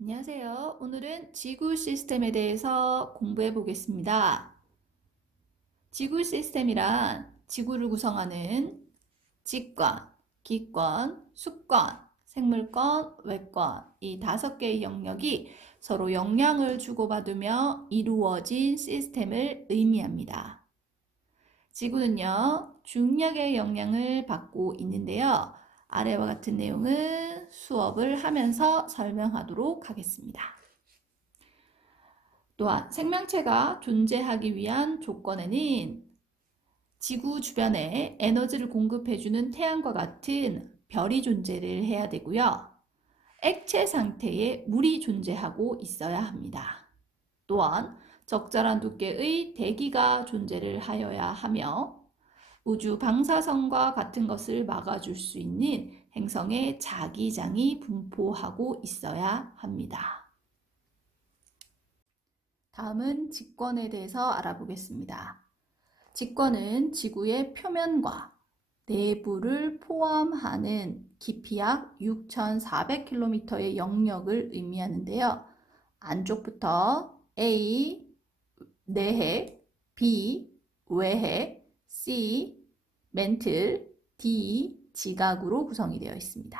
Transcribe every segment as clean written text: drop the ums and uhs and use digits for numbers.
안녕하세요. 오늘은 지구 시스템에 대해서 공부해 보겠습니다. 지구 시스템이란 지구를 구성하는 직권, 기권, 수권, 생물권, 외권 이 5개의 영역이 서로 영향을 주고받으며 이루어진 시스템을 의미합니다. 지구는요, 중력의 영향을 받고 있는데요. 아래와 같은 내용은 수업을 하면서 설명하도록 하겠습니다. 또한 생명체가 존재하기 위한 조건에는 지구 주변에 에너지를 공급해주는 태양과 같은 별이 존재를 해야 되고요. 액체 상태의 물이 존재하고 있어야 합니다. 또한 적절한 두께의 대기가 존재를 하여야 하며 우주 방사선과 같은 것을 막아줄 수 있는 행성의 자기장이 분포하고 있어야 합니다. 다음은 직권에 대해서 알아보겠습니다. 직권은 지구의 표면과 내부를 포함하는 깊이 약 6,400km의 영역을 의미하는데요. 안쪽부터 A, 내핵, B, 외핵, C, 멘틀, D, 지각으로 구성이 되어 있습니다.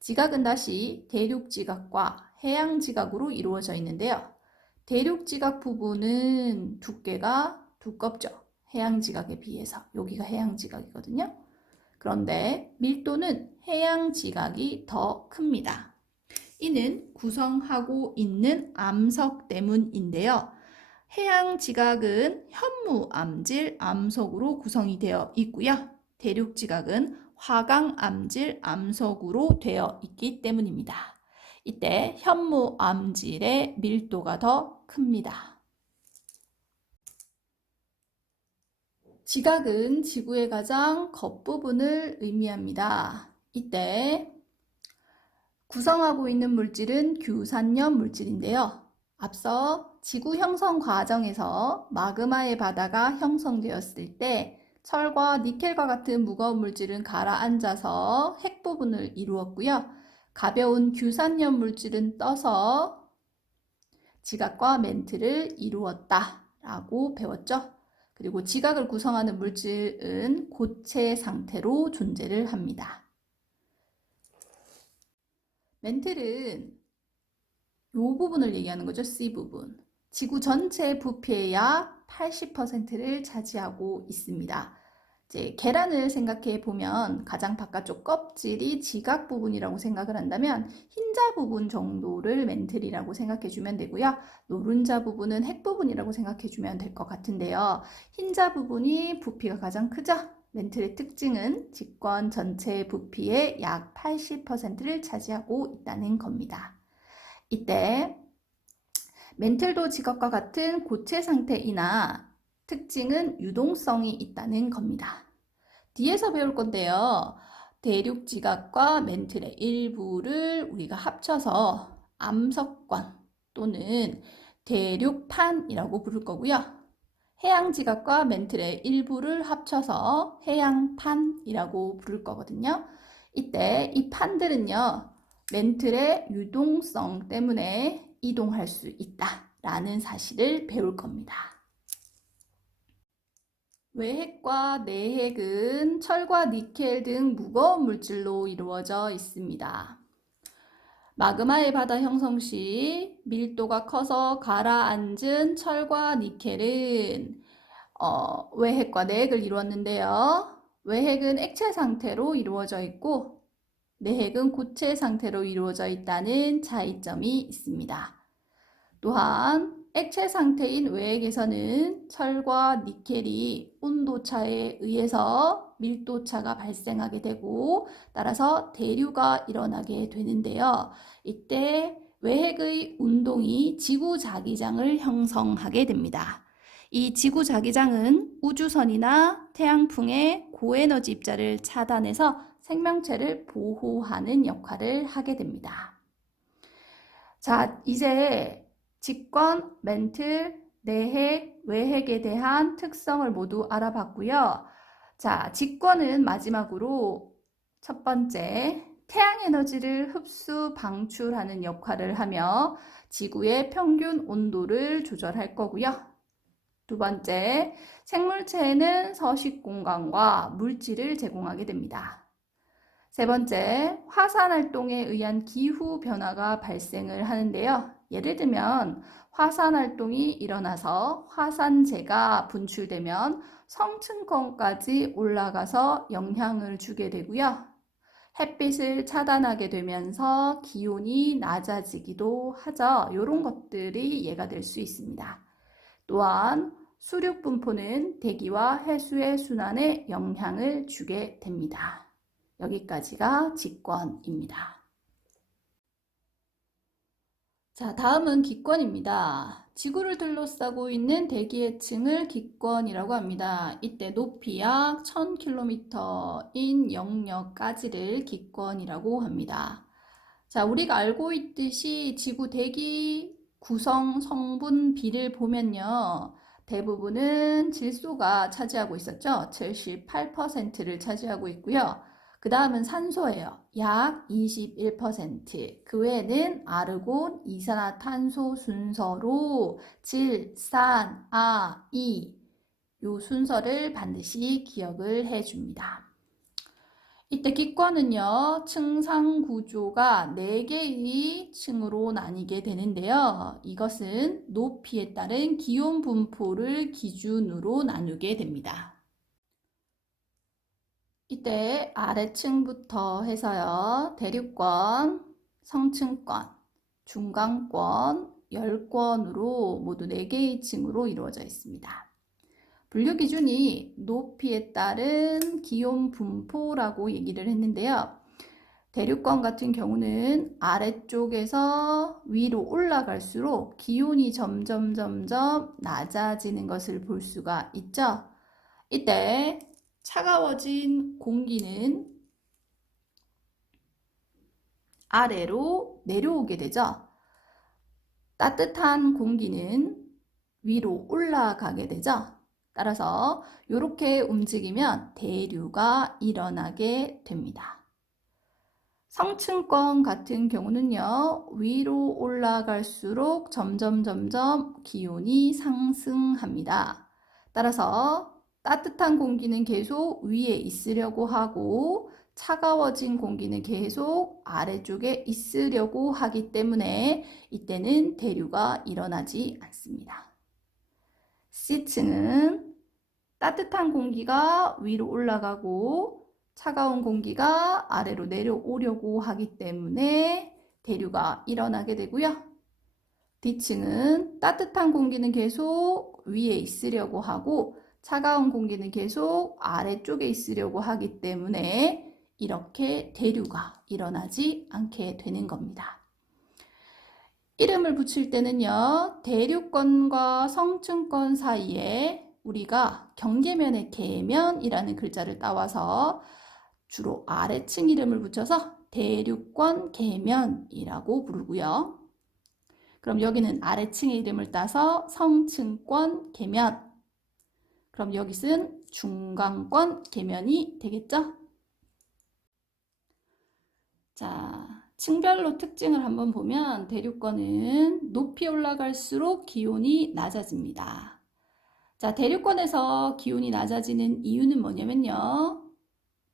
지각은 다시 대륙 지각과 해양 지각으로 이루어져 있는데요. 대륙 지각 부분은 두께가 두껍죠. 해양 지각에 비해서. 여기가 해양 지각이거든요. 그런데 밀도는 해양 지각이 더 큽니다. 이는 구성하고 있는 암석 때문인데요. 해양 지각은 현무 암질 암석으로 구성이 되어 있고요. 대륙 지각은 화강 암질 암석으로 되어 있기 때문입니다. 이때 현무 암질의 밀도가 더 큽니다. 지각은 지구의 가장 겉부분을 의미합니다. 이때 구성하고 있는 물질은 규산염 물질인데요. 앞서 지구 형성 과정에서 마그마의 바다가 형성되었을 때 철과 니켈과 같은 무거운 물질은 가라앉아서 핵 부분을 이루었고요. 가벼운 규산염 물질은 떠서 지각과 멘트를 이루었다라고 배웠죠. 그리고 지각을 구성하는 물질은 고체 상태로 존재를 합니다. 멘틀은 이 부분을 얘기하는 거죠. C 부분. 지구 전체 부피의 약 80%를 차지하고 있습니다. 이제 계란을 생각해 보면 가장 바깥쪽 껍질이 지각 부분이라고 생각을 한다면 흰자 부분 정도를 멘틀이라고 생각해 주면 되고요. 노른자 부분은 핵 부분이라고 생각해 주면 될 것 같은데요. 흰자 부분이 부피가 가장 크죠? 멘틀의 특징은 직권 전체 부피의 약 80%를 차지하고 있다는 겁니다. 이때 멘틀도 지각과 같은 고체 상태이나 특징은 유동성이 있다는 겁니다. 뒤에서 배울 건데요. 대륙 지각과 멘틀의 일부를 우리가 합쳐서 암석권 또는 대륙판이라고 부를 거고요. 해양 지각과 멘틀의 일부를 합쳐서 해양판이라고 부를 거거든요. 이때 이 판들은요. 멘틀의 유동성 때문에 이동할 수 있다라는 사실을 배울 겁니다. 외핵과 내핵은 철과 니켈 등 무거운 물질로 이루어져 있습니다. 마그마의 바다 형성 시 밀도가 커서 가라앉은 철과 니켈은 외핵과 내핵을 이루었는데요. 외핵은 액체 상태로 이루어져 있고 내핵은 고체 상태로 이루어져 있다는 차이점이 있습니다. 또한 액체 상태인 외핵에서는 철과 니켈이 온도차에 의해서 밀도차가 발생하게 되고 따라서 대류가 일어나게 되는데요. 이때 외핵의 운동이 지구자기장을 형성하게 됩니다. 이 지구자기장은 우주선이나 태양풍의 고에너지 입자를 차단해서 생명체를 보호하는 역할을 하게 됩니다. 자, 이제 직권, 멘틀, 내핵, 외핵에 대한 특성을 모두 알아봤고요. 자, 직권은 마지막으로 첫 번째 태양 에너지를 흡수, 방출하는 역할을 하며 지구의 평균 온도를 조절할 거고요. 두 번째, 생물체에는 서식 공간과 물질을 제공하게 됩니다. 세 번째, 화산 활동에 의한 기후 변화가 발생을 하는데요. 예를 들면 화산 활동이 일어나서 화산재가 분출되면 성층권까지 올라가서 영향을 주게 되고요. 햇빛을 차단하게 되면서 기온이 낮아지기도 하죠. 이런 것들이 예가 될 수 있습니다. 또한 수륙 분포는 대기와 해수의 순환에 영향을 주게 됩니다. 여기까지가 직권입니다. 자, 다음은 기권입니다. 지구를 둘러싸고 있는 대기의 층을 기권이라고 합니다. 이때 높이 약 1000km인 영역까지를 기권이라고 합니다. 자, 우리가 알고 있듯이 지구 대기 구성 성분 비를 보면요. 대부분은 질소가 차지하고 있었죠. 78%를 차지하고 있고요. 그 다음은 산소예요. 약 21%. 그 외에는 아르곤, 이산화탄소 순서로 질, 산, 아, 이 요 순서를 반드시 기억을 해줍니다. 이때 기권은요, 층상 구조가 4개의 층으로 나뉘게 되는데요. 이것은 높이에 따른 기온 분포를 기준으로 나누게 됩니다. 이때 아래층부터 해서요, 대륙권, 성층권, 중간권, 열권으로 모두 4개의 층으로 이루어져 있습니다. 분류 기준이 높이에 따른 기온 분포라고 얘기를 했는데요. 대륙권 같은 경우는 아래쪽에서 위로 올라갈수록 기온이 점점 낮아지는 것을 볼 수가 있죠. 이때 차가워진 공기는 아래로 내려오게 되죠. 따뜻한 공기는 위로 올라가게 되죠. 따라서 이렇게 움직이면 대류가 일어나게 됩니다. 성층권 같은 경우는요, 위로 올라갈수록 점점 기온이 상승합니다. 따라서 따뜻한 공기는 계속 위에 있으려고 하고 차가워진 공기는 계속 아래쪽에 있으려고 하기 때문에 이때는 대류가 일어나지 않습니다. C층은 따뜻한 공기가 위로 올라가고 차가운 공기가 아래로 내려오려고 하기 때문에 대류가 일어나게 되고요. D층은 따뜻한 공기는 계속 위에 있으려고 하고 차가운 공기는 계속 아래쪽에 있으려고 하기 때문에 이렇게 대류가 일어나지 않게 되는 겁니다. 이름을 붙일 때는요, 대륙권과 성층권 사이에 우리가 경계면의 계면이라는 글자를 따와서 주로 아래층 이름을 붙여서 대륙권 계면이라고 부르고요. 그럼 여기는 아래층의 이름을 따서 성층권 계면. 그럼 여기는 중간권 계면이 되겠죠? 자, 층별로 특징을 한번 보면 대륙권은 높이 올라갈수록 기온이 낮아집니다. 자, 대륙권에서 기온이 낮아지는 이유는 뭐냐면요.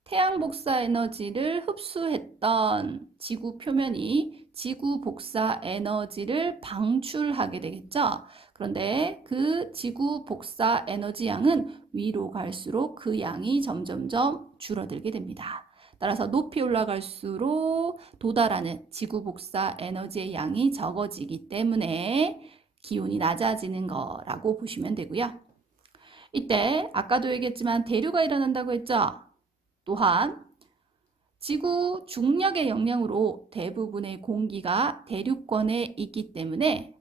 태양 복사 에너지를 흡수했던 지구 표면이 지구 복사 에너지를 방출하게 되겠죠. 그런데 그 지구 복사 에너지 양은 위로 갈수록 그 양이 점점점 줄어들게 됩니다. 따라서 높이 올라갈수록 도달하는 지구 복사 에너지의 양이 적어지기 때문에 기온이 낮아지는 거라고 보시면 되고요. 이때 아까도 얘기했지만 대류가 일어난다고 했죠. 또한 지구 중력의 영향으로 대부분의 공기가 대륙권에 있기 때문에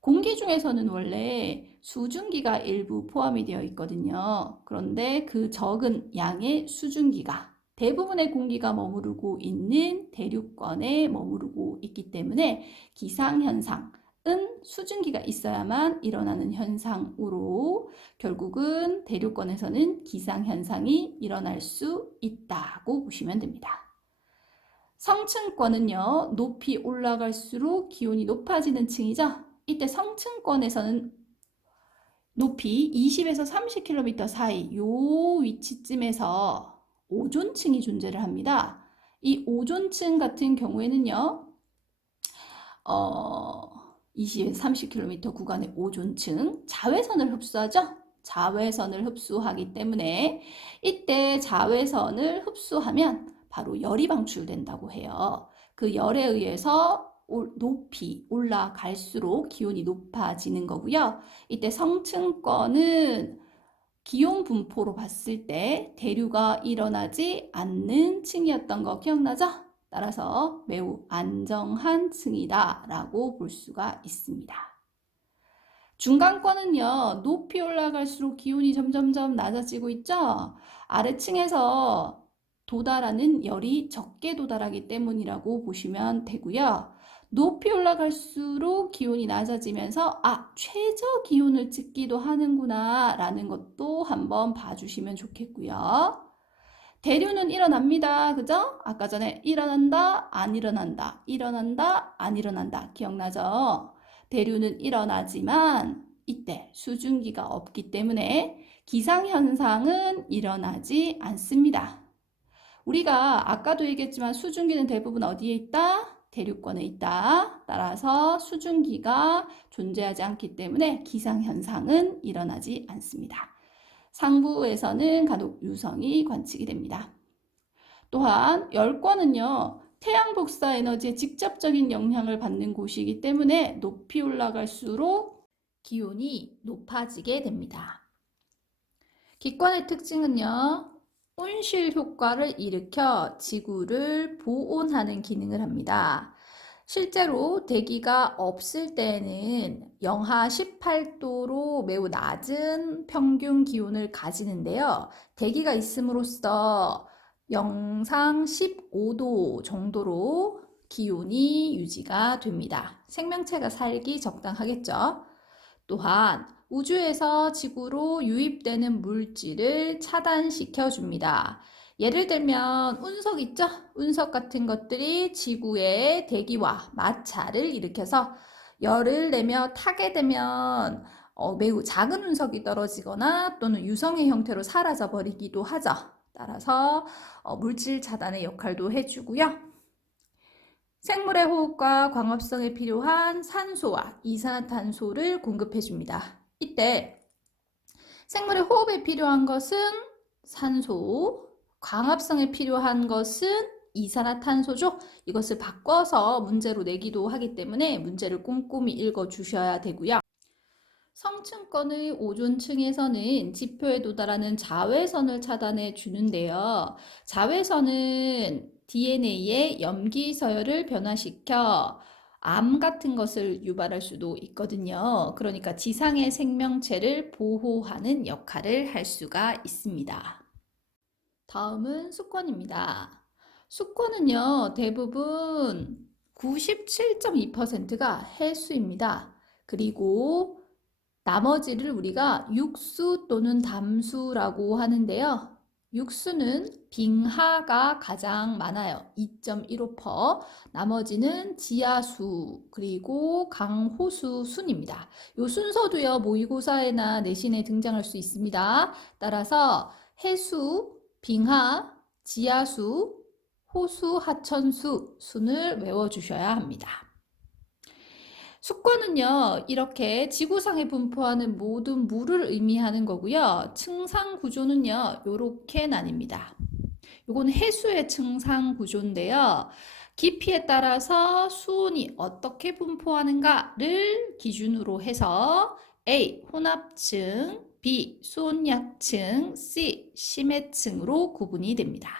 공기 중에서는 원래 수증기가 일부 포함이 되어 있거든요. 그런데 그 적은 양의 수증기가 대부분의 공기가 머무르고 있는 대륙권에 머무르고 있기 때문에 기상현상은 수증기가 있어야만 일어나는 현상으로 결국은 대륙권에서는 기상현상이 일어날 수 있다고 보시면 됩니다. 성층권은요, 높이 올라갈수록 기온이 높아지는 층이죠. 이때 성층권에서는 높이 20에서 30km 사이 요 위치쯤에서 오존층이 존재를 합니다. 이 오존층 같은 경우에는요, 20에서 30km 구간의 오존층 자외선을 흡수하죠. 자외선을 흡수하기 때문에 이때 자외선을 흡수하면 바로 열이 방출된다고 해요. 그 열에 의해서 높이 올라갈수록 기온이 높아지는 거고요. 이때 성층권은 기온 분포로 봤을 때 대류가 일어나지 않는 층이었던 거 기억나죠? 따라서 매우 안정한 층이다 라고 볼 수가 있습니다. 중간권은요, 높이 올라갈수록 기온이 점점점 낮아지고 있죠? 아래층에서 도달하는 열이 적게 도달하기 때문이라고 보시면 되고요. 높이 올라갈수록 기온이 낮아지면서 최저 기온을 찍기도 하는구나 라는 것도 한번 봐주시면 좋겠고요. 대류는 일어납니다. 그죠? 아까 전에 일어난다, 안 일어난다, 일어난다, 안 일어난다. 기억나죠? 대류는 일어나지만 이때 수증기가 없기 때문에 기상현상은 일어나지 않습니다. 우리가 아까도 얘기했지만 수증기는 대부분 어디에 있다? 대류권에 있다. 따라서 수증기가 존재하지 않기 때문에 기상현상은 일어나지 않습니다. 상부에서는 간혹 유성이 관측이 됩니다. 또한 열권은요, 태양 복사 에너지에 직접적인 영향을 받는 곳이기 때문에 높이 올라갈수록 기온이 높아지게 됩니다. 기권의 특징은요, 온실 효과를 일으켜 지구를 보온하는 기능을 합니다. 실제로 대기가 없을 때에는 영하 18도로 매우 낮은 평균 기온을 가지는데요. 대기가 있음으로써 영상 15도 정도로 기온이 유지가 됩니다. 생명체가 살기 적당하겠죠. 또한 우주에서 지구로 유입되는 물질을 차단시켜 줍니다. 예를 들면 운석 있죠? 운석 같은 것들이 지구의 대기와 마찰을 일으켜서 열을 내며 타게 되면 매우 작은 운석이 떨어지거나 또는 유성의 형태로 사라져 버리기도 하죠. 따라서 물질 차단의 역할도 해주고요. 생물의 호흡과 광합성에 필요한 산소와 이산화탄소를 공급해 줍니다. 이때 생물의 호흡에 필요한 것은 산소, 광합성에 필요한 것은 이산화탄소죠. 이것을 바꿔서 문제로 내기도 하기 때문에 문제를 꼼꼼히 읽어 주셔야 되고요. 성층권의 오존층에서는 지표에 도달하는 자외선을 차단해 주는데요. 자외선은 DNA의 염기 서열을 변화시켜 암 같은 것을 유발할 수도 있거든요. 그러니까 지상의 생명체를 보호하는 역할을 할 수가 있습니다. 다음은 수권입니다. 수권은요, 대부분 97.2%가 해수입니다. 그리고 나머지를 우리가 육수 또는 담수라고 하는데요. 육수는 빙하가 가장 많아요. 2.15%. 나머지는 지하수 그리고 강호수 순입니다. 이 순서도요, 모의고사에나 내신에 등장할 수 있습니다. 따라서 해수, 빙하, 지하수, 호수, 하천수 순을 외워주셔야 합니다. 수권은요, 이렇게 지구상에 분포하는 모든 물을 의미하는 거고요. 층상 구조는요, 이렇게 나뉩니다. 이건 해수의 층상 구조인데요. 깊이에 따라서 수온이 어떻게 분포하는가를 기준으로 해서 A. 혼합층, B. 수온 약층, C. 심해층으로 구분이 됩니다.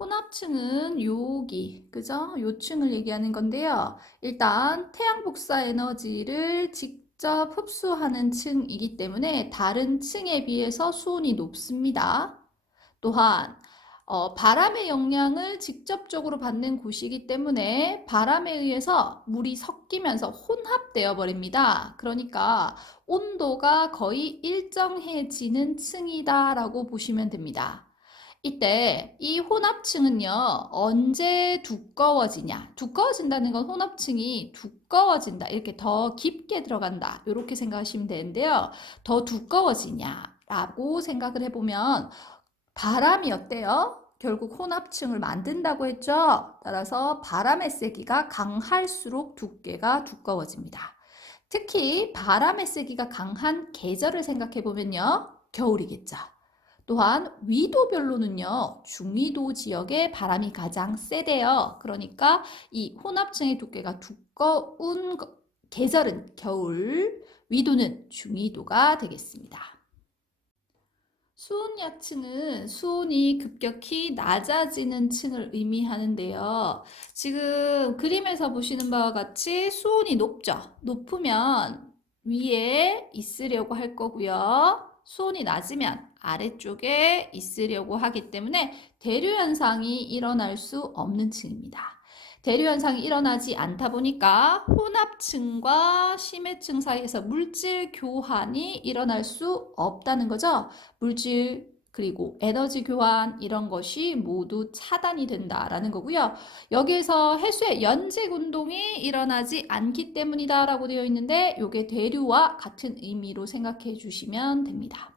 혼합층은 여기, 그죠? 요 층을 얘기하는 건데요. 일단 태양 복사 에너지를 직접 흡수하는 층이기 때문에 다른 층에 비해서 수온이 높습니다. 또한 바람의 영향을 직접적으로 받는 곳이기 때문에 바람에 의해서 물이 섞이면서 혼합되어 버립니다. 그러니까 온도가 거의 일정해지는 층이다라고 보시면 됩니다. 이때 이 혼합층은요, 언제 두꺼워지냐? 두꺼워진다는 건 혼합층이 두꺼워진다. 이렇게 더 깊게 들어간다. 이렇게 생각하시면 되는데요. 더 두꺼워지냐라고 생각을 해보면 바람이 어때요? 결국 혼합층을 만든다고 했죠? 따라서 바람의 세기가 강할수록 두께가 두꺼워집니다. 특히 바람의 세기가 강한 계절을 생각해 보면요, 겨울이겠죠. 또한 위도별로는요, 중위도 지역에 바람이 가장 세대요. 그러니까 이 혼합층의 두께가 두꺼운 계절은 겨울, 위도는 중위도가 되겠습니다. 수온약층은 수온이 급격히 낮아지는 층을 의미하는데요. 지금 그림에서 보시는 바와 같이 수온이 높죠. 높으면 위에 있으려고 할 거고요. 수온이 낮으면 아래쪽에 있으려고 하기 때문에 대류 현상이 일어날 수 없는 층입니다. 대류 현상이 일어나지 않다 보니까 혼합층과 심해층 사이에서 물질 교환이 일어날 수 없다는 거죠. 물질 그리고 에너지 교환 이런 것이 모두 차단이 된다라는 거고요. 여기에서 해수의 연직 운동이 일어나지 않기 때문이다라고 되어 있는데 이게 대류와 같은 의미로 생각해 주시면 됩니다.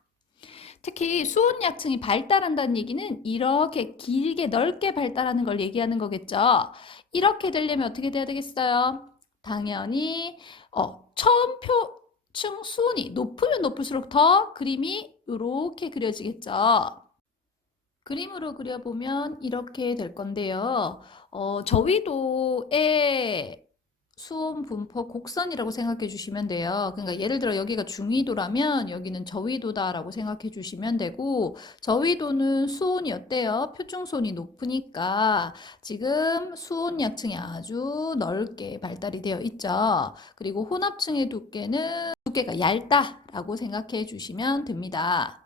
특히 수온약층이 발달한다는 얘기는 이렇게 길게 넓게 발달하는 걸 얘기하는 거겠죠. 이렇게 되려면 어떻게 돼야 되겠어요? 당연히 처음표층 수온이 높으면 높을수록 더 그림이 이렇게 그려지겠죠. 그림으로 그려보면 이렇게 될 건데요. 저위도의 수온 분포 곡선이라고 생각해 주시면 돼요. 그러니까 예를 들어 여기가 중위도라면 여기는 저위도다라고 생각해 주시면 되고, 저위도는 수온이 어때요? 표준수온이 높으니까 지금 수온약층이 아주 넓게 발달이 되어 있죠. 그리고 혼합층의 두께가 얇다라고 생각해 주시면 됩니다.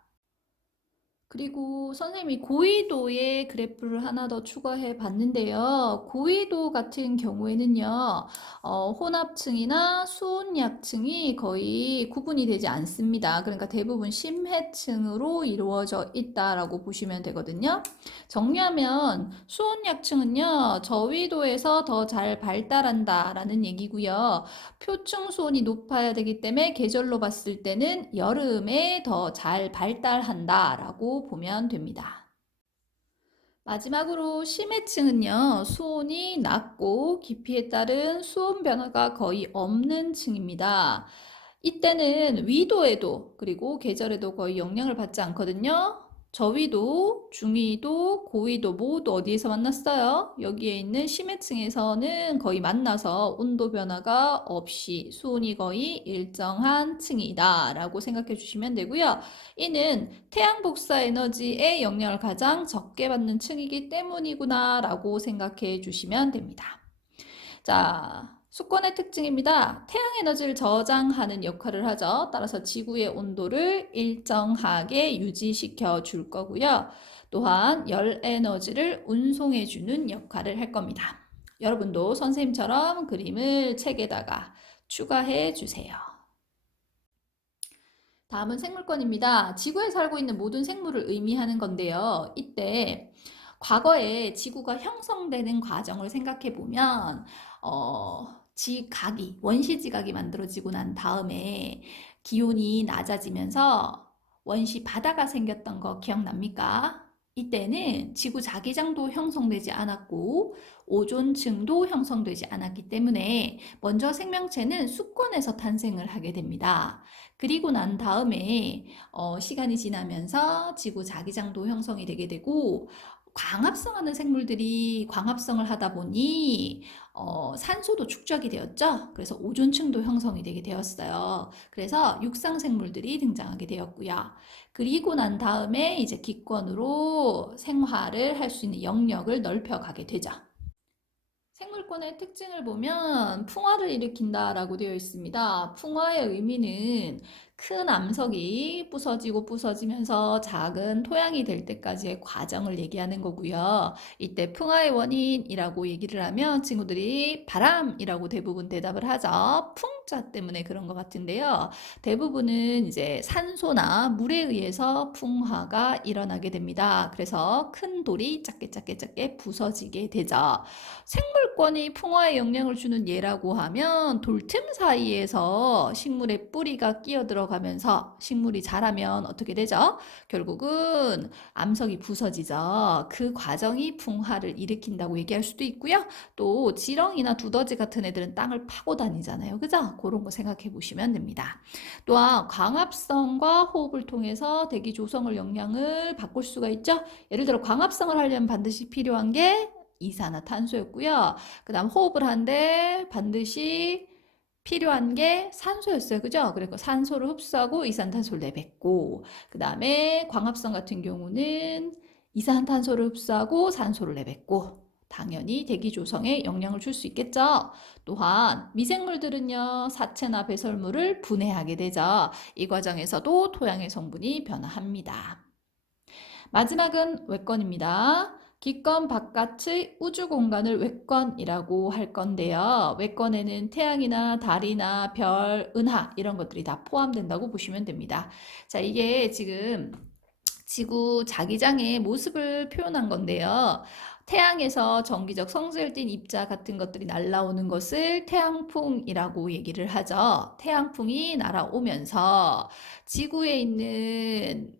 그리고 선생님이 고위도의 그래프를 하나 더 추가해 봤는데요. 고위도 같은 경우에는요, 혼합층이나 수온약층이 거의 구분이 되지 않습니다. 그러니까 대부분 심해층으로 이루어져 있다라고 보시면 되거든요. 정리하면 수온약층은요, 저위도에서 더 잘 발달한다라는 얘기고요. 표층 수온이 높아야 되기 때문에 계절로 봤을 때는 여름에 더 잘 발달한다라고 보면 됩니다. 마지막으로 심해층은요, 수온이 낮고 깊이에 따른 수온 변화가 거의 없는 층입니다. 이때는 위도에도 그리고 계절에도 거의 영향을 받지 않거든요. 저위도, 중위도, 고위도 모두 어디에서 만났어요? 여기에 있는 심해층에서는 거의 만나서 온도 변화가 없이 수온이 거의 일정한 층이다 라고 생각해 주시면 되고요. 이는 태양 복사 에너지의 영향을 가장 적게 받는 층이기 때문이구나 라고 생각해 주시면 됩니다. 자, 수권의 특징입니다. 태양 에너지를 저장하는 역할을 하죠. 따라서 지구의 온도를 일정하게 유지시켜 줄 거고요. 또한 열 에너지를 운송해 주는 역할을 할 겁니다. 여러분도 선생님처럼 그림을 책에다가 추가해 주세요. 다음은 생물권입니다. 지구에 살고 있는 모든 생물을 의미하는 건데요. 이때 과거에 지구가 형성되는 과정을 생각해 보면 원시 지각이 만들어지고 난 다음에 기온이 낮아지면서 원시 바다가 생겼던 거 기억납니까? 이때는 지구 자기장도 형성되지 않았고 오존층도 형성되지 않았기 때문에 먼저 생명체는 수권에서 탄생을 하게 됩니다. 그리고 난 다음에 시간이 지나면서 지구 자기장도 형성이 되게 되고 광합성하는 생물들이 광합성을 하다 보니 산소도 축적이 되었죠. 그래서 오존층도 형성이 되게 되었어요. 그래서 육상 생물들이 등장하게 되었고요. 그리고 난 다음에 이제 기권으로 생활을 할 수 있는 영역을 넓혀가게 되죠. 생물권의 특징을 보면 풍화를 일으킨다라고 되어 있습니다. 풍화의 의미는 큰 암석이 부서지고 부서지면서 작은 토양이 될 때까지의 과정을 얘기하는 거고요. 이때 풍화의 원인이라고 얘기를 하면 친구들이 바람이라고 대부분 대답을 하죠. 풍자 때문에 그런 것 같은데요. 대부분은 이제 산소나 물에 의해서 풍화가 일어나게 됩니다. 그래서 큰 돌이 작게 작게 작게 부서지게 되죠. 생물권이 풍화에 영향을 주는 예라고 하면 돌틈 사이에서 식물의 뿌리가 끼어 들어가면서 식물이 자라면 어떻게 되죠? 결국은 암석이 부서지죠. 그 과정이 풍화를 일으킨다고 얘기할 수도 있고요. 또 지렁이나 두더지 같은 애들은 땅을 파고 다니잖아요. 그죠? 그런 거 생각해 보시면 됩니다. 또한 광합성과 호흡을 통해서 대기 조성을 영향을 바꿀 수가 있죠. 예를 들어 광합성을 하려면 반드시 필요한 게 이산화탄소였고요. 그 다음 호흡을 하는데 반드시 필요한 게 산소였어요. 그죠? 그리고 산소를 흡수하고 이산탄소를 내뱉고, 그 다음에 광합성 같은 경우는 이산탄소를 흡수하고 산소를 내뱉고, 당연히 대기 조성에 영향을 줄 수 있겠죠. 또한 미생물들은요, 사체나 배설물을 분해하게 되죠. 이 과정에서도 토양의 성분이 변화합니다. 마지막은 외권입니다. 기권 바깥의 우주 공간을 외권이라고 할 건데요. 외권에는 태양이나 달이나 별, 은하 이런 것들이 다 포함된다고 보시면 됩니다. 자, 이게 지금 지구 자기장의 모습을 표현한 건데요. 태양에서 정기적 성질띤 입자 같은 것들이 날아오는 것을 태양풍이라고 얘기를 하죠. 태양풍이 날아오면서 지구에 있는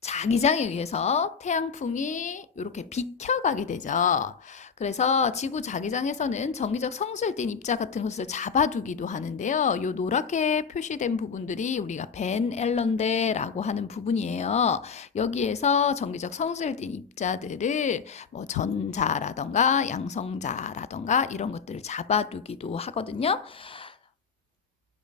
자기장에 의해서 태양풍이 이렇게 비켜가게 되죠. 그래서 지구 자기장에서는 정기적 성질띤 입자 같은 것을 잡아두기도 하는데요. 이 노랗게 표시된 부분들이 우리가 벤 앨런대라고 하는 부분이에요. 여기에서 정기적 성질띤 입자들을 뭐 전자라던가 양성자라던가 이런 것들을 잡아두기도 하거든요.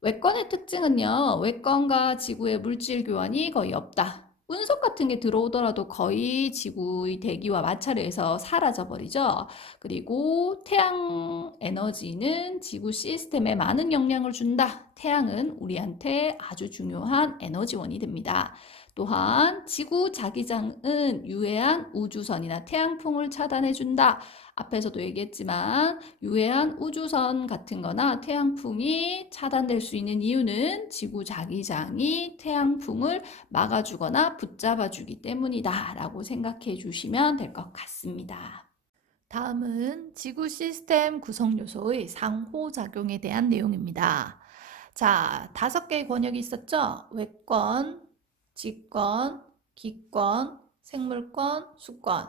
외권의 특징은요, 외권과 지구의 물질 교환이 거의 없다. 운석 같은 게 들어오더라도 거의 지구의 대기와 마찰을 해서 사라져 버리죠. 그리고 태양 에너지는 지구 시스템에 많은 영향을 준다. 태양은 우리한테 아주 중요한 에너지원이 됩니다. 또한 지구 자기장은 유해한 우주선이나 태양풍을 차단해 준다. 앞에서도 얘기했지만 유해한 우주선 같은 거나 태양풍이 차단될 수 있는 이유는 지구 자기장이 태양풍을 막아주거나 붙잡아주기 때문이다 라고 생각해 주시면 될 것 같습니다. 다음은 지구 시스템 구성 요소의 상호작용에 대한 내용입니다. 자, 5개의 권역이 있었죠? 외권, 직권, 기권, 생물권, 수권.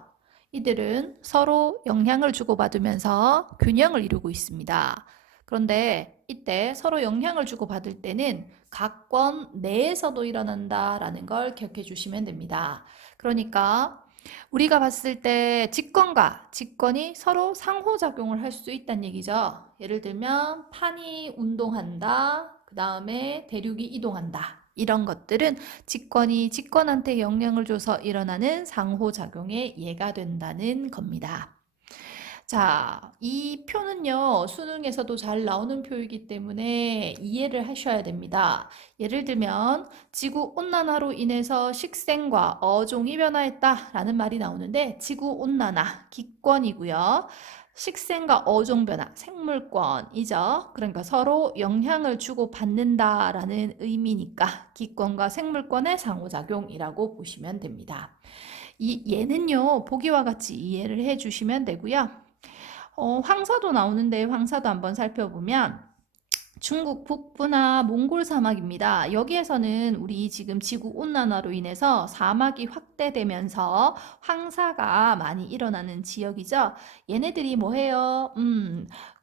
이들은 서로 영향을 주고받으면서 균형을 이루고 있습니다. 그런데 이때 서로 영향을 주고받을 때는 각 권 내에서도 일어난다라는 걸 기억해 주시면 됩니다. 그러니까 우리가 봤을 때 직권과 직권이 서로 상호작용을 할 수 있다는 얘기죠. 예를 들면 판이 운동한다, 그 다음에 대륙이 이동한다. 이런 것들은 직권이 직권한테 영향을 줘서 일어나는 상호작용의 예가 된다는 겁니다. 자, 이 표는요, 수능에서도 잘 나오는 표이기 때문에 이해를 하셔야 됩니다. 예를 들면, 지구 온난화로 인해서 식생과 어종이 변화했다라는 말이 나오는데, 지구 온난화, 기권이고요. 식생과 어종 변화, 생물권이죠. 그러니까 서로 영향을 주고 받는다라는 의미니까 기권과 생물권의 상호작용이라고 보시면 됩니다. 얘는요, 보기와 같이 이해를 해 주시면 되고요. 황사도 나오는데 황사도 한번 살펴보면 중국 북부나 몽골 사막입니다. 여기에서는 우리 지금 지구 온난화로 인해서 사막이 확대되면서 황사가 많이 일어나는 지역이죠. 얘네들이 뭐 해요?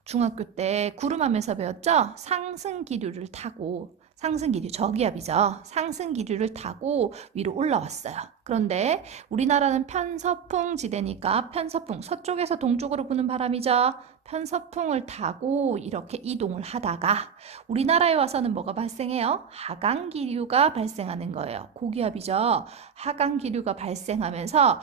중학교 때 구름하면서 배웠죠? 상승 기류를 타고 상승기류, 저기압이죠. 상승기류를 타고 위로 올라왔어요. 그런데 우리나라는 편서풍 지대니까 편서풍, 서쪽에서 동쪽으로 부는 바람이죠. 편서풍을 타고 이렇게 이동을 하다가 우리나라에 와서는 뭐가 발생해요? 하강기류가 발생하는 거예요. 고기압이죠. 하강기류가 발생하면서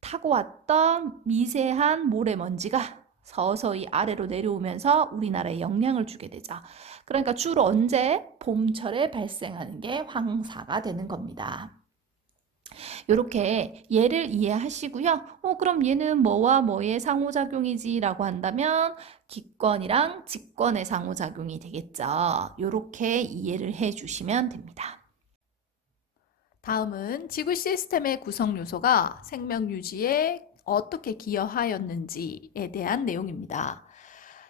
타고 왔던 미세한 모래먼지가 서서히 아래로 내려오면서 우리나라에 영향을 주게 되죠. 그러니까 주로 언제? 봄철에 발생하는 게 황사가 되는 겁니다. 이렇게 얘를 이해하시고요. 그럼 얘는 뭐와 뭐의 상호작용이지? 라고 한다면 기권이랑 직권의 상호작용이 되겠죠. 이렇게 이해를 해주시면 됩니다. 다음은 지구 시스템의 구성 요소가 생명 유지에 어떻게 기여하였는지에 대한 내용입니다.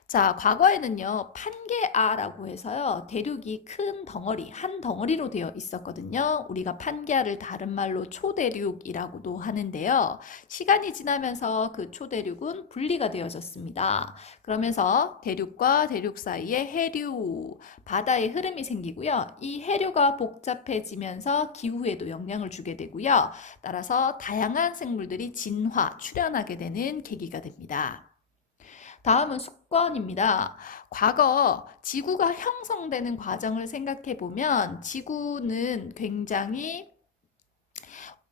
자, 과거에는요, 판게아라고 해서요, 대륙이 큰 덩어리, 한 덩어리로 되어 있었거든요. 우리가 판게아를 다른 말로 초대륙이라고도 하는데요. 시간이 지나면서 그 초대륙은 분리가 되어졌습니다. 그러면서 대륙과 대륙 사이에 해류, 바다의 흐름이 생기고요. 이 해류가 복잡해지면서 기후에도 영향을 주게 되고요. 따라서 다양한 생물들이 진화, 출현하게 되는 계기가 됩니다. 다음은 숙권입니다. 과거 지구가 형성되는 과정을 생각해 보면 지구는 굉장히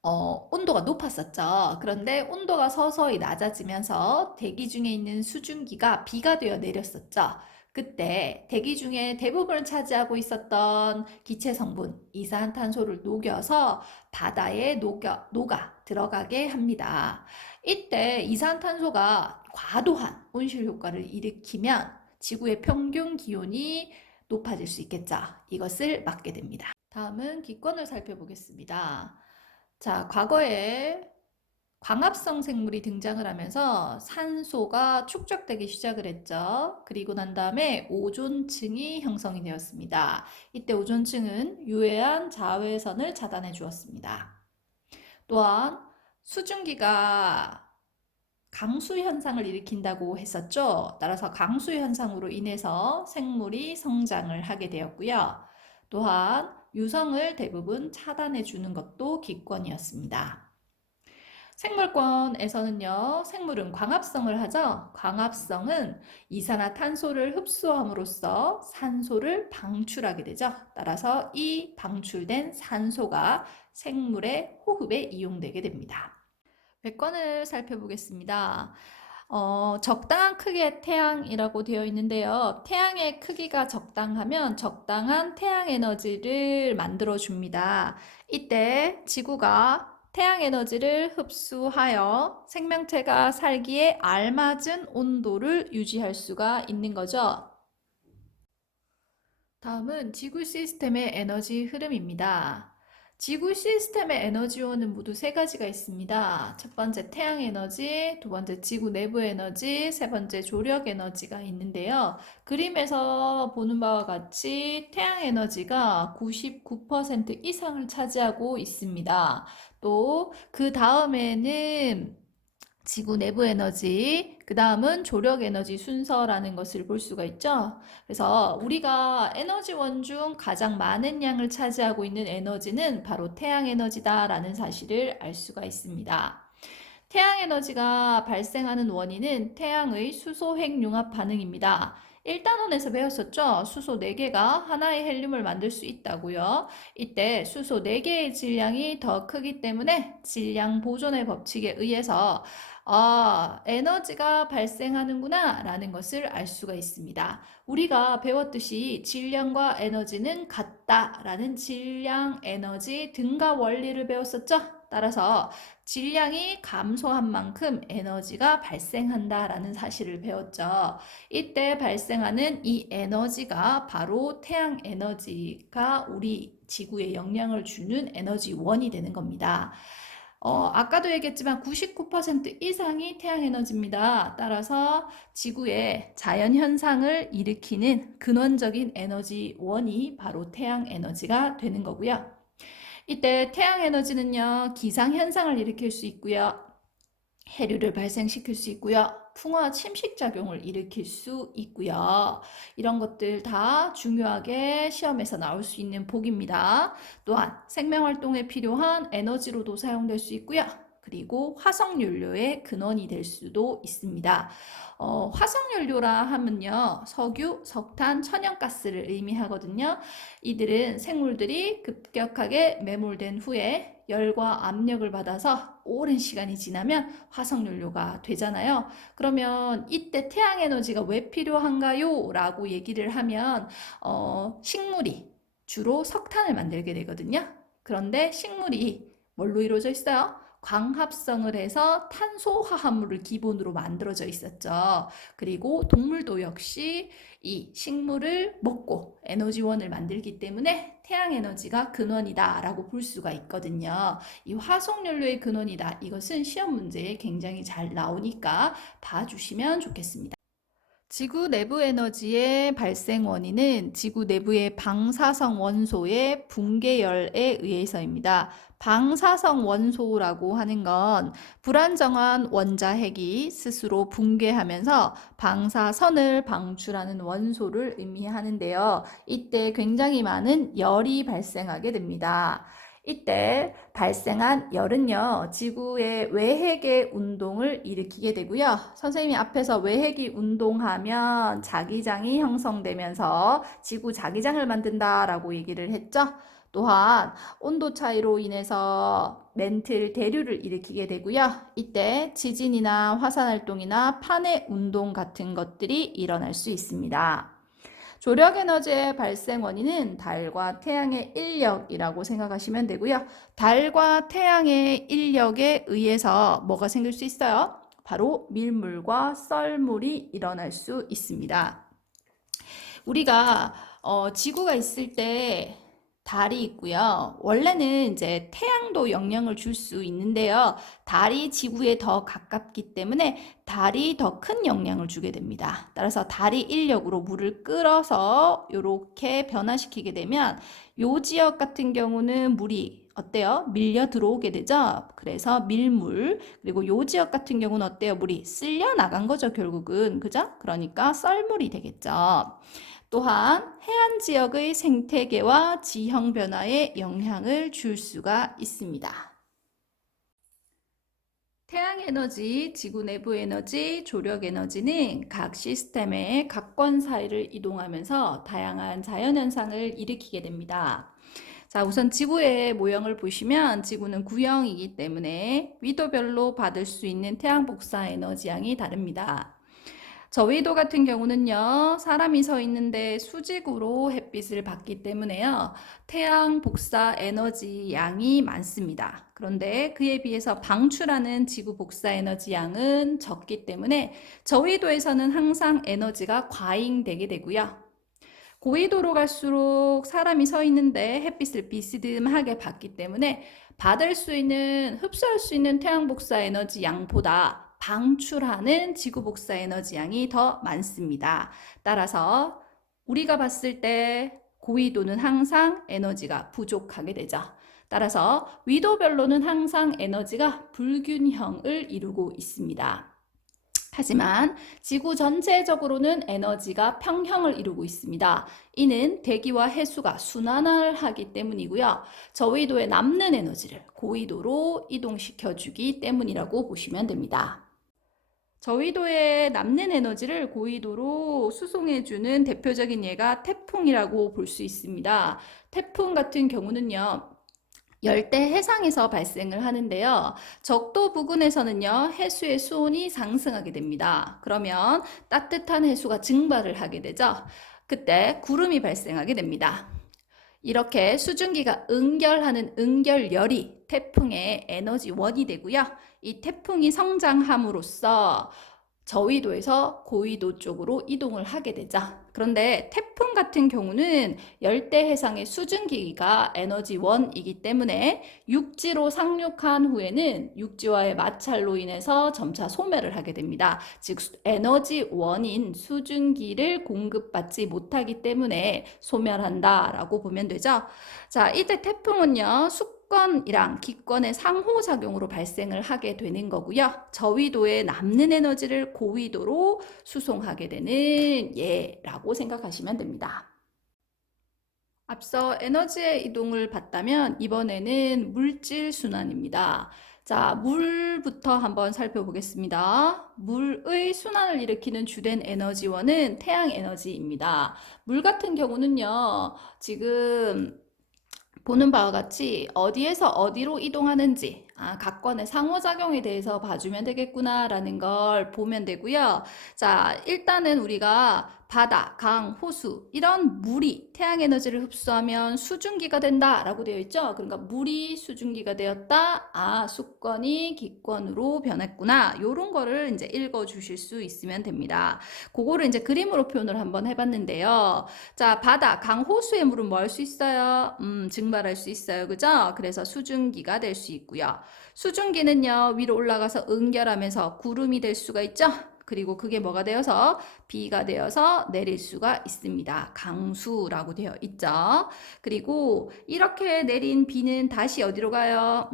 온도가 높았었죠. 그런데 온도가 서서히 낮아지면서 대기 중에 있는 수증기가 비가 되어 내렸었죠. 그때 대기 중에 대부분을 차지하고 있었던 기체 성분 이산탄소를 녹여서 바다에 녹아 들어가게 합니다. 이때 이산탄소가 과도한 온실 효과를 일으키면 지구의 평균 기온이 높아질 수 있겠죠. 이것을 막게 됩니다. 다음은 기권을 살펴보겠습니다. 자, 과거에 광합성 생물이 등장을 하면서 산소가 축적되기 시작을 했죠. 그리고 난 다음에 오존층이 형성이 되었습니다. 이때 오존층은 유해한 자외선을 차단해 주었습니다. 또한 수증기가 강수 현상을 일으킨다고 했었죠. 따라서 강수 현상으로 인해서 생물이 성장을 하게 되었고요. 또한 유성을 대부분 차단해 주는 것도 기권이었습니다. 생물권에서는요, 생물은 광합성을 하죠. 광합성은 이산화탄소를 흡수함으로써 산소를 방출하게 되죠. 따라서 이 방출된 산소가 생물의 호흡에 이용되게 됩니다. 백권을 살펴보겠습니다. 적당한 크기의 태양이라고 되어 있는데요. 태양의 크기가 적당하면 적당한 태양 에너지를 만들어 줍니다. 이때 지구가 태양 에너지를 흡수하여 생명체가 살기에 알맞은 온도를 유지할 수가 있는 거죠. 다음은 지구 시스템의 에너지 흐름입니다. 지구 시스템의 에너지원은 모두 세 가지가 있습니다. 첫 번째 태양 에너지, 두 번째 지구 내부 에너지, 세 번째 조력 에너지가 있는데요. 그림에서 보는 바와 같이 태양 에너지가 99% 이상을 차지하고 있습니다. 또 그 다음에는 지구 내부 에너지, 그 다음은 조력 에너지 순서라는 것을 볼 수가 있죠. 그래서 우리가 에너지원 중 가장 많은 양을 차지하고 있는 에너지는 바로 태양 에너지다라는 사실을 알 수가 있습니다. 태양 에너지가 발생하는 원인은 태양의 수소 핵 융합 반응입니다. 1단원에서 배웠었죠? 수소 4개가 하나의 헬륨을 만들 수 있다고요. 이때 수소 4개의 질량이 더 크기 때문에 질량 보존의 법칙에 의해서 에너지가 발생하는구나 라는 것을 알 수가 있습니다. 우리가 배웠듯이 질량과 에너지는 같다라는 질량 에너지 등가 원리를 배웠었죠? 따라서 질량이 감소한 만큼 에너지가 발생한다라는 사실을 배웠죠. 이때 발생하는 이 에너지가 바로 태양 에너지가 우리 지구에 영향을 주는 에너지원이 되는 겁니다. 아까도 얘기했지만 99% 이상이 태양 에너지입니다. 따라서 지구의 자연 현상을 일으키는 근원적인 에너지원이 바로 태양 에너지가 되는 거고요. 이때 태양 에너지는요, 기상 현상을 일으킬 수 있고요. 해류를 발생시킬 수 있고요. 풍화 침식 작용을 일으킬 수 있고요. 이런 것들 다 중요하게 시험에서 나올 수 있는 복입니다. 또한 생명활동에 필요한 에너지로도 사용될 수 있고요. 그리고 화석연료의 근원이 될 수도 있습니다. 화석연료라 하면요, 석유, 석탄, 천연가스를 의미하거든요. 이들은 생물들이 급격하게 매몰된 후에 열과 압력을 받아서 오랜 시간이 지나면 화석연료가 되잖아요. 그러면 이때 태양 에너지가 왜 필요한가요? 라고 얘기를 하면 식물이 주로 석탄을 만들게 되거든요. 그런데 식물이 뭘로 이루어져 있어요? 광합성을 해서 탄소 화합물을 기본으로 만들어져 있었죠. 그리고 동물도 역시 이 식물을 먹고 에너지원을 만들기 때문에 태양 에너지가 근원이다 라고 볼 수가 있거든요. 이 화석연료의 근원이다. 이것은 시험 문제에 굉장히 잘 나오니까 봐주시면 좋겠습니다. 지구 내부 에너지의 발생 원인은 지구 내부의 방사성 원소의 붕괴열에 의해서입니다. 방사성 원소라고 하는 건 불안정한 원자핵이 스스로 붕괴하면서 방사선을 방출하는 원소를 의미하는데요. 이때 굉장히 많은 열이 발생하게 됩니다. 이때 발생한 열은요, 지구의 외핵의 운동을 일으키게 되고요. 선생님이 앞에서 외핵이 운동하면 자기장이 형성되면서 지구 자기장을 만든다라고 얘기를 했죠. 또한 온도 차이로 인해서 멘틀 대류를 일으키게 되고요. 이때 지진이나 화산활동이나 판의 운동 같은 것들이 일어날 수 있습니다. 조력 에너지의 발생 원인은 달과 태양의 인력이라고 생각하시면 되고요. 달과 태양의 인력에 의해서 뭐가 생길 수 있어요? 바로 밀물과 썰물이 일어날 수 있습니다. 우리가 지구가 있을 때 달이 있고요. 원래는 이제 태양도 영향을 줄 수 있는데요. 달이 지구에 더 가깝기 때문에 달이 더 큰 영향을 주게 됩니다. 따라서 달이 인력으로 물을 끌어서 이렇게 변화시키게 되면 요 지역 같은 경우는 물이 어때요? 밀려 들어오게 되죠. 그래서 밀물. 그리고 요 지역 같은 경우는 어때요? 물이 쓸려 나간 거죠, 결국은. 그죠? 그러니까 썰물이 되겠죠. 또한 해안 지역의 생태계와 지형 변화에 영향을 줄 수가 있습니다. 태양 에너지, 지구 내부 에너지, 조력 에너지는 각 시스템의 각권 사이를 이동하면서 다양한 자연현상을 일으키게 됩니다. 자, 우선 지구의 모형을 보시면 지구는 구형이기 때문에 위도별로 받을 수 있는 태양 복사 에너지 양이 다릅니다. 저위도 같은 경우는요, 사람이 서 있는데 수직으로 햇빛을 받기 때문에요, 태양 복사 에너지 양이 많습니다. 그런데 그에 비해서 방출하는 지구 복사 에너지 양은 적기 때문에 저위도에서는 항상 에너지가 과잉되게 되고요. 고위도로 갈수록 사람이 서 있는데 햇빛을 비스듬하게 받기 때문에 받을 수 있는, 흡수할 수 있는 태양 복사 에너지 양보다 방출하는 지구 복사 에너지 양이 더 많습니다. 따라서 우리가 봤을 때 고위도는 항상 에너지가 부족하게 되죠. 따라서 위도별로는 항상 에너지가 불균형을 이루고 있습니다. 하지만 지구 전체적으로는 에너지가 평형을 이루고 있습니다. 이는 대기와 해수가 순환을 하기 때문이고요. 저위도에 남는 에너지를 고위도로 이동시켜 주기 때문이라고 보시면 됩니다. 저위도에 남는 에너지를 고위도로 수송해주는 대표적인 예가 태풍이라고 볼 수 있습니다. 태풍 같은 경우는요, 열대 해상에서 발생을 하는데요. 적도 부근에서는요, 해수의 수온이 상승하게 됩니다. 그러면 따뜻한 해수가 증발을 하게 되죠. 그때 구름이 발생하게 됩니다. 이렇게 수증기가 응결하는 응결열이 태풍의 에너지원이 되고요. 이 태풍이 성장함으로써 저위도에서 고위도 쪽으로 이동을 하게 되죠. 그런데 태풍 같은 경우는 열대 해상의 수증기가 에너지원이기 때문에 육지로 상륙한 후에는 육지와의 마찰로 인해서 점차 소멸을 하게 됩니다. 즉 에너지원인 수증기를 공급받지 못하기 때문에 소멸한다라고 보면 되죠. 자, 이때 태풍은요, 기권이랑 기권의 상호작용으로 발생을 하게 되는 거고요. 저위도에 남는 에너지를 고위도로 수송하게 되는 예라고 생각하시면 됩니다. 앞서 에너지의 이동을 봤다면 이번에는 물질 순환입니다. 자, 물부터 한번 살펴보겠습니다. 물의 순환을 일으키는 주된 에너지원은 태양 에너지입니다. 물 같은 경우는요, 지금 보는 바와 같이 어디에서 어디로 이동하는지 각권의 상호작용에 대해서 봐주면 되겠구나라는 걸 보면 되고요. 자, 일단은 우리가 바다, 강, 호수 이런 물이 태양 에너지를 흡수하면 수증기가 된다라고 되어 있죠. 그러니까 물이 수증기가 되었다. 수권이 기권으로 변했구나. 요런 거를 이제 읽어 주실 수 있으면 됩니다. 그거를 이제 그림으로 표현을 한번 해봤는데요. 자, 바다, 강, 호수의 물은 뭐 할 수 있어요? 증발할 수 있어요. 그죠? 그래서 수증기가 될 수 있고요. 수증기는요, 위로 올라가서 응결하면서 구름이 될 수가 있죠? 그리고 그게 뭐가 되어서 비가 되어서 내릴 수가 있습니다. 강수라고 되어 있죠. 그리고 이렇게 내린 비는 다시 어디로 가요?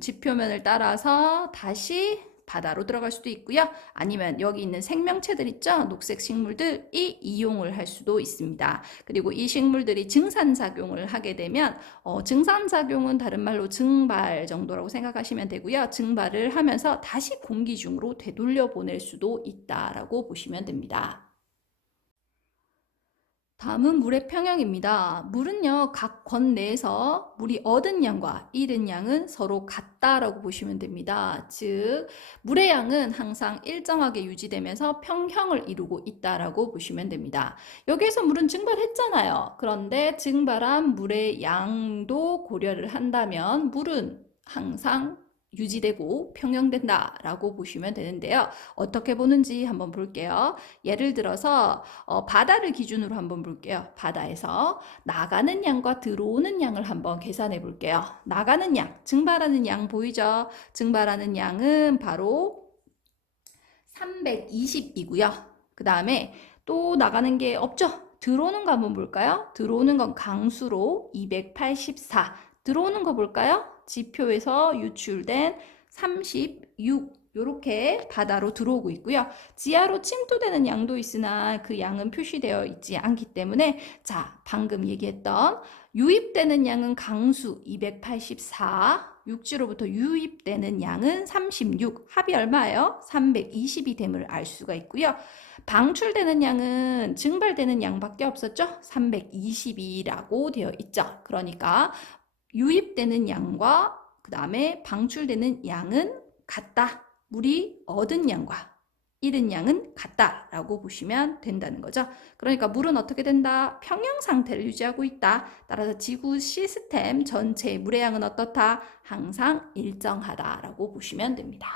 지표면을 따라서 다시 바다로 들어갈 수도 있고요. 아니면 여기 있는 생명체들 있죠? 녹색 식물들이 이용을 할 수도 있습니다. 그리고 이 식물들이 증산작용을 하게 되면 증산작용은 다른 말로 증발 정도라고 생각하시면 되고요. 증발을 하면서 다시 공기 중으로 되돌려 보낼 수도 있다라고 보시면 됩니다. 다음은 물의 평형입니다. 물은요, 각 권 내에서 물이 얻은 양과 잃은 양은 서로 같다라고 보시면 됩니다. 즉, 물의 양은 항상 일정하게 유지되면서 평형을 이루고 있다라고 보시면 됩니다. 여기에서 물은 증발했잖아요. 그런데 증발한 물의 양도 고려를 한다면 물은 항상 유지되고 평형된다라고 보시면 되는데요. 어떻게 보는지 한번 볼게요. 예를 들어서 바다를 기준으로 한번 볼게요. 바다에서 나가는 양과 들어오는 양을 한번 계산해 볼게요. 나가는 양, 증발하는 양 보이죠? 증발하는 양은 바로 320이고요. 그 다음에 또 나가는 게 없죠? 들어오는 거 한번 볼까요? 들어오는 건 강수로 284. 들어오는 거 볼까요? 지표에서 유출된 36. 이렇게 바다로 들어오고 있고요. 지하로 침투되는 양도 있으나 그 양은 표시되어 있지 않기 때문에 자, 방금 얘기했던 유입되는 양은 강수 284, 육지로부터 유입되는 양은 36, 합이 얼마예요? 320이 됨을 알 수가 있고요. 방출되는 양은 증발되는 양밖에 없었죠? 320이라고 되어 있죠. 그러니까 유입되는 양과 그 다음에 방출되는 양은 같다. 물이 얻은 양과 잃은 양은 같다라고 보시면 된다는 거죠. 그러니까 물은 어떻게 된다? 평형 상태를 유지하고 있다. 따라서 지구 시스템 전체의 물의 양은 어떻다? 항상 일정하다라고 보시면 됩니다.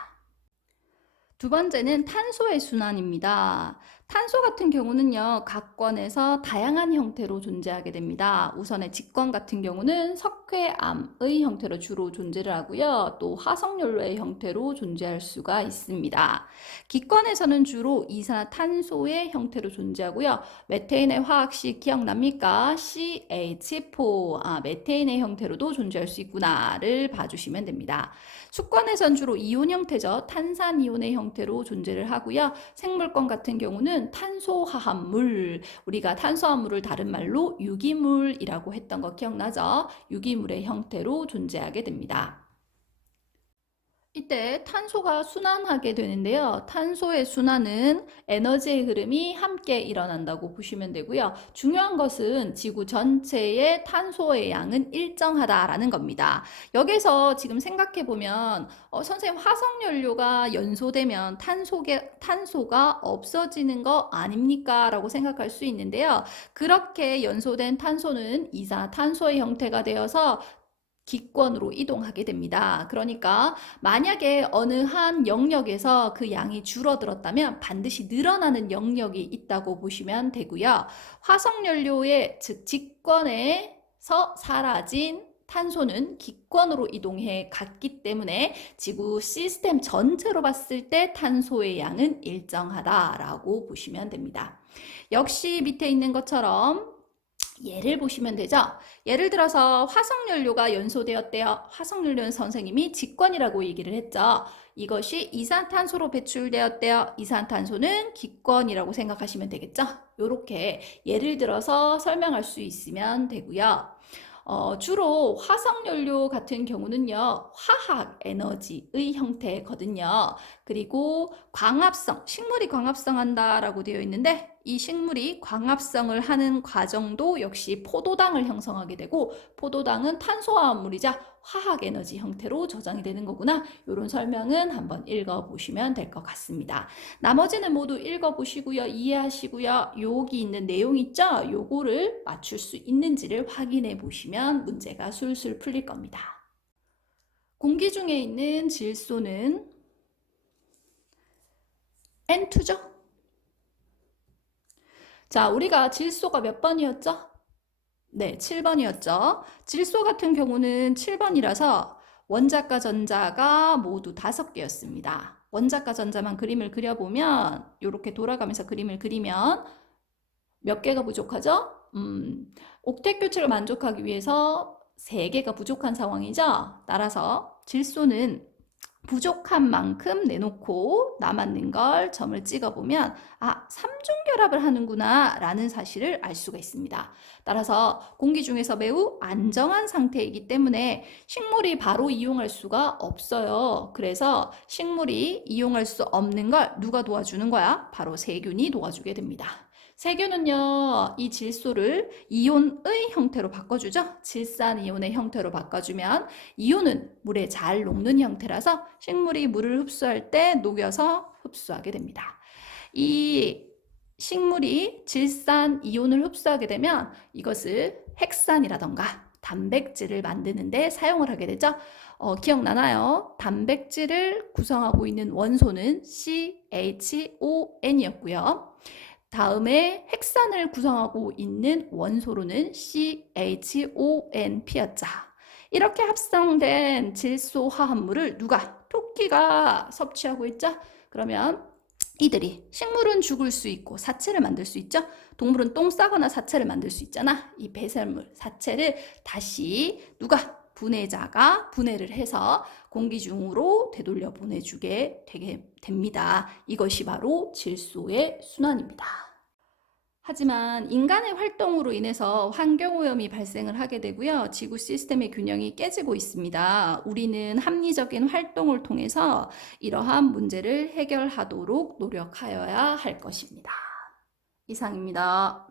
두 번째는 탄소의 순환입니다. 탄소 같은 경우는요, 각 권에서 다양한 형태로 존재하게 됩니다. 우선의 직권 같은 경우는 석회암의 형태로 주로 존재를 하고요. 또 화석연료의 형태로 존재할 수가 있습니다. 기권에서는 주로 이산화탄소의 형태로 존재하고요. 메테인의 화학식 기억납니까? CH4, 메테인의 형태로도 존재할 수 있구나를 봐주시면 됩니다. 수권에선 주로 이온 형태죠. 탄산이온의 형태로 존재를 하고요. 생물권 같은 경우는 탄소화합물, 우리가 탄소화물을 다른 말로 유기물이라고 했던 거 기억나죠? 유기물의 형태로 존재하게 됩니다. 이때 탄소가 순환하게 되는데요. 탄소의 순환은 에너지의 흐름이 함께 일어난다고 보시면 되고요. 중요한 것은 지구 전체의 탄소의 양은 일정하다라는 겁니다. 여기서 지금 생각해 보면 선생님 화석연료가 연소되면 탄소가 없어지는 거 아닙니까? 라고 생각할 수 있는데요. 그렇게 연소된 탄소는 이산화탄소의 형태가 되어서 기권으로 이동하게 됩니다. 그러니까 만약에 어느 한 영역에서 그 양이 줄어들었다면 반드시 늘어나는 영역이 있다고 보시면 되고요. 화석연료의 즉 직권에서 사라진 탄소는 기권으로 이동해 갔기 때문에 지구 시스템 전체로 봤을 때 탄소의 양은 일정하다라고 보시면 됩니다. 역시 밑에 있는 것처럼 예를 보시면 되죠. 예를 들어서 화석연료가 연소되었대요. 화석연료는 선생님이 직권이라고 얘기를 했죠. 이것이 이산탄소로 배출되었대요. 이산탄소는 기권이라고 생각하시면 되겠죠. 이렇게 예를 들어서 설명할 수 있으면 되고요. 주로 화석연료 같은 경우는요, 화학 에너지의 형태거든요. 그리고 광합성, 식물이 광합성한다라고 되어 있는데 이 식물이 광합성을 하는 과정도 역시 포도당을 형성하게 되고 포도당은 탄수화물이자 화학에너지 형태로 저장이 되는 거구나. 이런 설명은 한번 읽어보시면 될 것 같습니다. 나머지는 모두 읽어보시고요. 이해하시고요. 여기 있는 내용 있죠? 요거를 맞출 수 있는지를 확인해 보시면 문제가 술술 풀릴 겁니다. 공기 중에 있는 질소는 N2죠? 자, 우리가 질소가 몇 번이었죠? 네, 7번이었죠. 질소 같은 경우는 7번이라서 원자과 전자가 모두 5개였습니다. 원자과 전자만 그림을 그려보면 이렇게 돌아가면서 그림을 그리면 몇 개가 부족하죠? 옥텟 교체를 만족하기 위해서 3개가 부족한 상황이죠. 따라서 질소는 부족한 만큼 내놓고 남았는 걸 점을 찍어보면 아, 3중결합을 하는구나 라는 사실을 알 수가 있습니다. 따라서 공기 중에서 매우 안정한 상태이기 때문에 식물이 바로 이용할 수가 없어요. 그래서 식물이 이용할 수 없는 걸 누가 도와주는 거야? 바로 세균이 도와주게 됩니다. 세균은요, 이 질소를 이온의 형태로 바꿔주죠. 질산이온의 형태로 바꿔주면 이온은 물에 잘 녹는 형태라서 식물이 물을 흡수할 때 녹여서 흡수하게 됩니다. 이 식물이 질산 이온을 흡수하게 되면 이것을 핵산이라던가 단백질을 만드는 데 사용을 하게 되죠. 기억나나요? 단백질을 구성하고 있는 원소는 CHON이었고요. 다음에 핵산을 구성하고 있는 원소로는 CHONP였죠. 이렇게 합성된 질소 화합물을 누가? 토끼가 섭취하고 있죠? 그러면 이들이 식물은 죽을 수 있고 사체를 만들 수 있죠? 동물은 똥 싸거나 사체를 만들 수 있잖아. 이 배설물, 사체를 다시 누가? 분해자가 분해를 해서 공기 중으로 되돌려 보내주게 되게 됩니다. 이것이 바로 질소의 순환입니다. 하지만 인간의 활동으로 인해서 환경오염이 발생을 하게 되고요. 지구 시스템의 균형이 깨지고 있습니다. 우리는 합리적인 활동을 통해서 이러한 문제를 해결하도록 노력하여야 할 것입니다. 이상입니다.